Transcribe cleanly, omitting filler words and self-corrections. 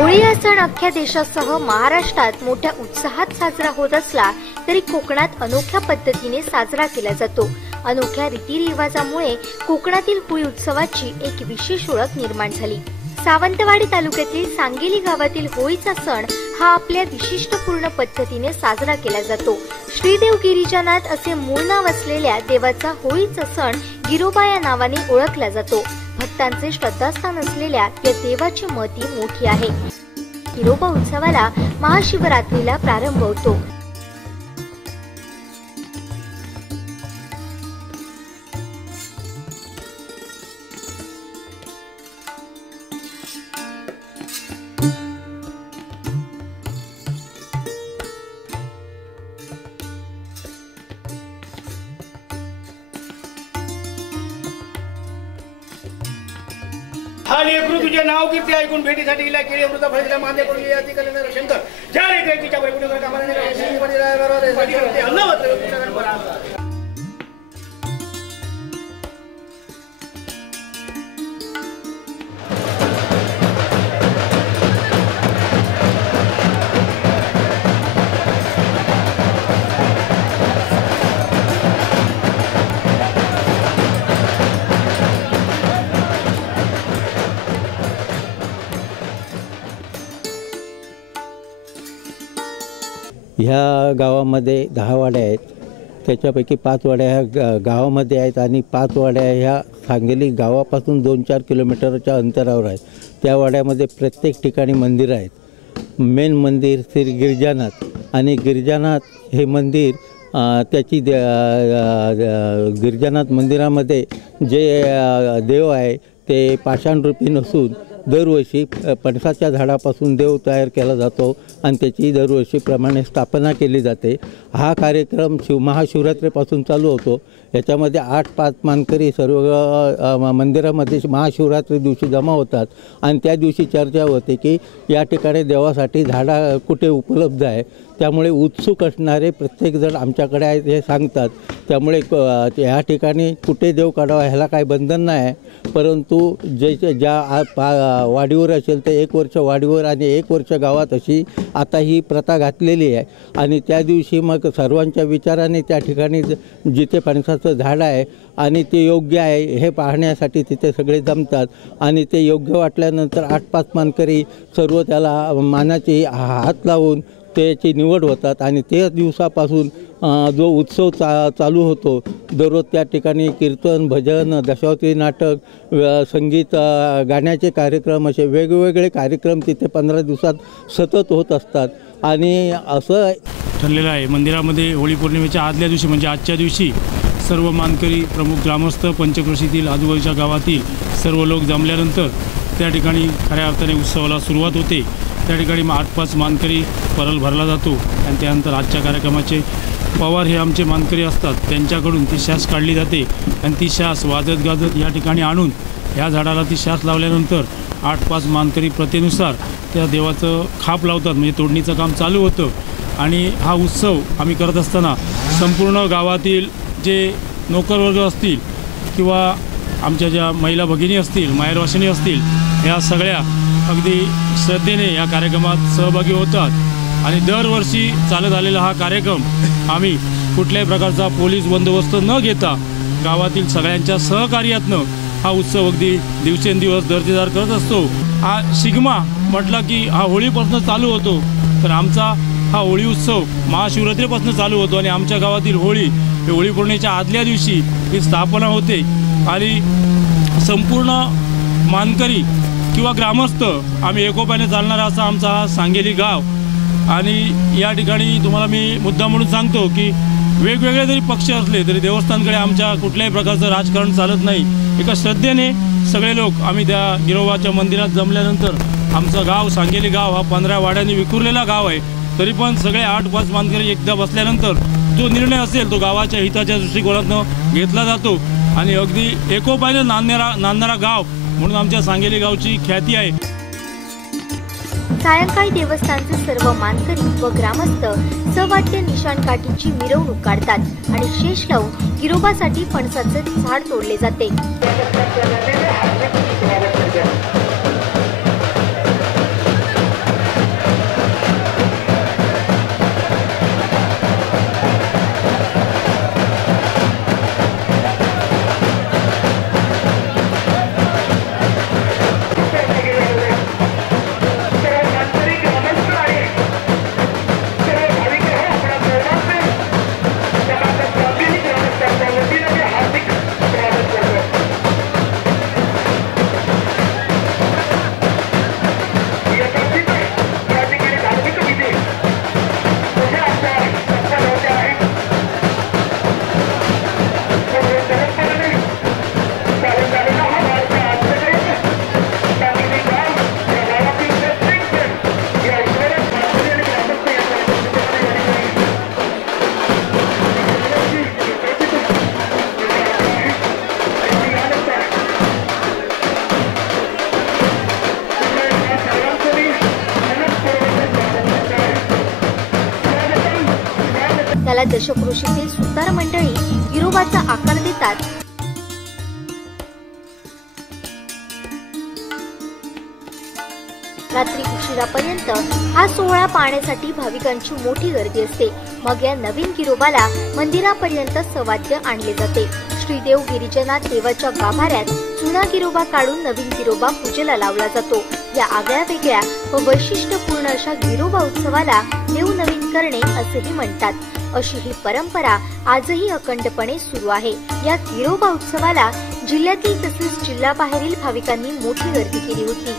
होळी हा सण अख्ख्या देशासह महाराष्ट्रात मोठ्या उत्साहात साजरा होत असला तरी कोकणात अनोख्या पद्धतीने साजरा केला जातो। अनोख्या रीतिरिवाजामुळे कोकणातील होळी उत्सवाची एक विशेष ओळख निर्माण झाली। सावंतवाडी तालुक्यातील सांगेली गावातील होळीचा सण हा आपल्या विशिष्टपूर्ण पद्धतीने साजरा केला जातो। श्रीदेव गिरिजानाथ असे मूळ नाव असलेल्या देवाचा होळीचा सण गिरोबा या नावाने ओळखला जातो। भक्तांचे श्रद्धास्थान असलेल्या या देवाची महती मोठी आहे। गिरोबा उत्सवाला महाशिवरात्रीला प्रारंभ होतो। हा लेकरू तुझे नाव कीर्ती ऐकून भेटीसाठी गेला केळी अमृता फळीला मांदे पडली याची कलेणार शंकर ज्या रे तिच्या बरोबर कुठे कामाला ह्या गावामध्ये 10 वाड्या आहेत। त्याच्यापैकी 5 वाड्या ह्या गावामध्ये आहेत आणि 5 वाड्या ह्या सांगेली गावापासून 2-4 किलोमीटरच्या अंतरावर आहेत। त्या वाड्यामध्ये प्रत्येक ठिकाणी मंदिर आहेत। मेन मंदिर श्री गिरिजानाथ आणि गिरिजानाथ हे मंदिर त्याची गिरिजानाथ मंदिरामध्ये जे देव आहे ते पाषाणरूपी नसून दरवर्षी पणसाच्या झाडापासून देव तयार केला जातो आणि त्याची दरवर्षीप्रमाणे स्थापना केली जाते। हा कार्यक्रम महाशिवरात्रीपासून चालू होतो। याच्यामध्ये 8-5 मानकरी सर्व मंदिरामध्ये महाशिवरात्री दिवशी जमा होतात आणि त्या दिवशी चर्चा होते की या ठिकाणी देवासाठी झाडा कुठे उपलब्ध आहे। त्यामुळे उत्सुक असणारे प्रत्येकजण आमच्याकडे आहेत हे सांगतात। त्यामुळे या ठिकाणी कुठे देव काढावा ह्याला काही बंधन नाही आहे, परंतु ज्या वाडीवर असेल तर 1 वर्ष वाडीवर आणि 1 वर्ष गावात अशी आता ही प्रथा घातलेली आहे। आणि त्या दिवशी मग सर्वांच्या विचाराने त्या ठिकाणी जिथे फणसाचं झाड आहे आणि ते योग्य आहे हे पाहण्यासाठी तिथे सगळे जमतात आणि ते योग्य वाटल्यानंतर 8-5 मानकरी सर्व त्याला मानाची हात लावून त्याची निवड होतात आणि ते दिवसापासून जो उत्सव चालू होतो। दररोज त्या ठिकाणी कीर्तन, भजन, दशावतारी नाटक, संगीत, गाण्याचे कार्यक्रम असे वेगवेगळे कार्यक्रम तिथे 15 दिवसात सतत होत असतात। आणि असं ठरलेलं आहे मंदिरामध्ये होळी पौर्णिमेच्या आदल्या दिवशी म्हणजे आजच्या दिवशी सर्व मानकरी, प्रमुख ग्रामस्थ, पंचक्रोशीतील आजूबाजूच्या गावातील सर्व लोक जमल्यानंतर त्या ठिकाणी खऱ्या अर्थाने उत्सवाला सुरुवात होते। त्या ठिकाणी 8-5 मानकरी परल भरला जातो आणि त्यानंतर आजच्या कार्यक्रमाचे पवार हे आमचे मानकरी असतात, त्यांच्याकडून ती शास काढली जाते आणि ती शास वाजत गाजत या ठिकाणी आणून ह्या झाडाला ती शास लावल्यानंतर 8-5 मानकरी प्रथेनुसार त्या देवाचं खाप लावतात, म्हणजे तोडणीचं काम चालू होतं। आणि हा उत्सव आम्ही करत असताना संपूर्ण गावातील जे नोकरवर्ग असतील किंवा आमच्या ज्या महिला भगिनी असतील, माहेरवासिनी असतील, ह्या सगळ्या अगदी श्रद्धेने या कार्यक्रमात सहभागी होतात। आणि दरवर्षी चालत आलेला हा कार्यक्रम आम्ही कुठल्याही प्रकारचा पोलीस बंदोबस्त न घेता गावातील सगळ्यांच्या सहकार्यातनं हा उत्सव अगदी दिवसेंदिवस दर्जेदार करत असतो। हा शिगमा म्हटलं की हा होळीपासून चालू होतो, तर आमचा हा होळी उत्सव महाशिवरात्रीपासून चालू होतो आणि आमच्या गावातील होळी हे होळी पौर्णिमेच्या आदल्या दिवशी ही स्थापना होते आणि संपूर्ण मानकरी किंवा ग्रामस्थ आम्ही एकोप्याने चालणारा असा आमचा हा सांगेली गाव। आणि या ठिकाणी तुम्हाला मी मुद्दा म्हणून सांगतो की वेगवेगळे जरी पक्ष असले तरी देवस्थानकडे आमच्या कुठल्याही प्रकारचं राजकारण चालत नाही। एका श्रद्धेने सगळे लोक आम्ही त्या गिरोबाच्या मंदिरात जमल्यानंतर आमचं गाव सांगेली गाव हा 15 वाड्यांनी विखुरलेला गाव आहे, तरी पण सगळे 8-5 मानकरी एकदा बसल्यानंतर जो निर्णय असेल तो गावाच्या हिताच्या दृष्टिकोनातून घेतला जातो आणि अगदी एकोप्याने नांदणारा गाव म्हणून आमच्या सांगेली गावची ख्याती आहे। सायंकाळी देवस्थानचे सर्व मानकरी व ग्रामस्थ सवाद्य निशाण काठीची मिरवणूक काढतात आणि शेष लावून गिरोबासाठी फणसाचे झाड तोडले जाते। गिरोबाला दशक्रोशीतील सुतार मंडळी गिरोबाचा आकार देतात। रात्री उशिरापर्यंत हा सोहळा पाहण्यासाठी भाविकांची मोठी गर्दी असते। मग या नवीन गिरोबाला मंदिरापर्यंत सवाद्य आणले जाते। श्रीदेव गिरिजनात देवाच्या गाभाऱ्यात जुना गिरोबा काढून नवीन गिरोबा पूजेला लावला जातो। या आगळ्या वेगळ्या व वैशिष्ट्यपूर्ण अशा गिरोबा उत्सवाला देव नवीन करणे असेही म्हणतात। अशी ही परंपरा आजही अखंडपणे सुरू आहे। या गिरोबा उत्सवाला जिल्ह्यातील तसेच जिल्हाबाहेरील भाविकांनी मोठी गर्दी केली होती।